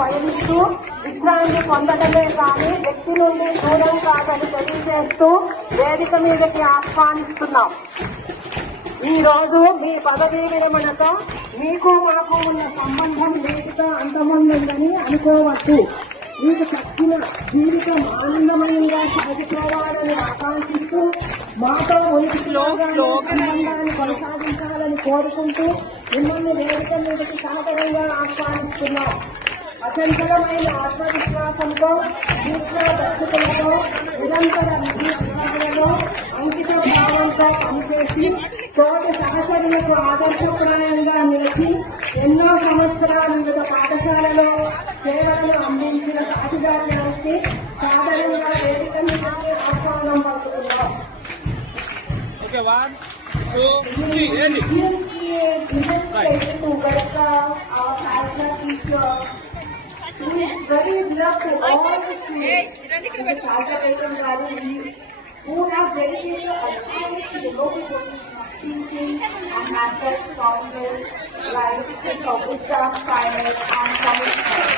పయనిస్తూ విజ్ఞానాన్ని పొందడమే కానీ వ్యక్తి నుండి దూరం కాదని తెలియజేస్తూ వేదిక మీదకి ఆహ్వానిస్తున్నాం. ఈ రోజు మీ పదవీ విరమణక మీకు మాకు ఉన్న సంబంధం లేటుగా అంతమందుందని అనుకోవచ్చు. మీకు చచ్చిన జీవితం ఆనందమయంగా సాగిపోవాలని ఆకాంక్షిస్తూ మాతో సంబంధాన్ని కొనసాగించాలని కోరుకుంటూ మిమ్మల్ని వేదిక మీదకి సాదరంగా ఆహ్వానిస్తున్నాం. అచంచలమైన ఆత్మవిశ్వాసంతో దర్శకులతో నిరంతర విద్యార్థులలో అంకిత భావంతో పనిచేసి తోటి సహచరులకు ఆదర్శప్రాయంగా నిలిచి ఎన్నో సంవత్సరాలు వివిధ పాఠశాలలో సేవలను అందించిన సాధిదారులకి సాధారణంగా వేదిక మీదకి ఆహ్వానం పలుకుతున్నాం. Very loved to all the students who have dedicated a time to the local teaching and matters founders like Mr. Gupta, Pilot and Thomas.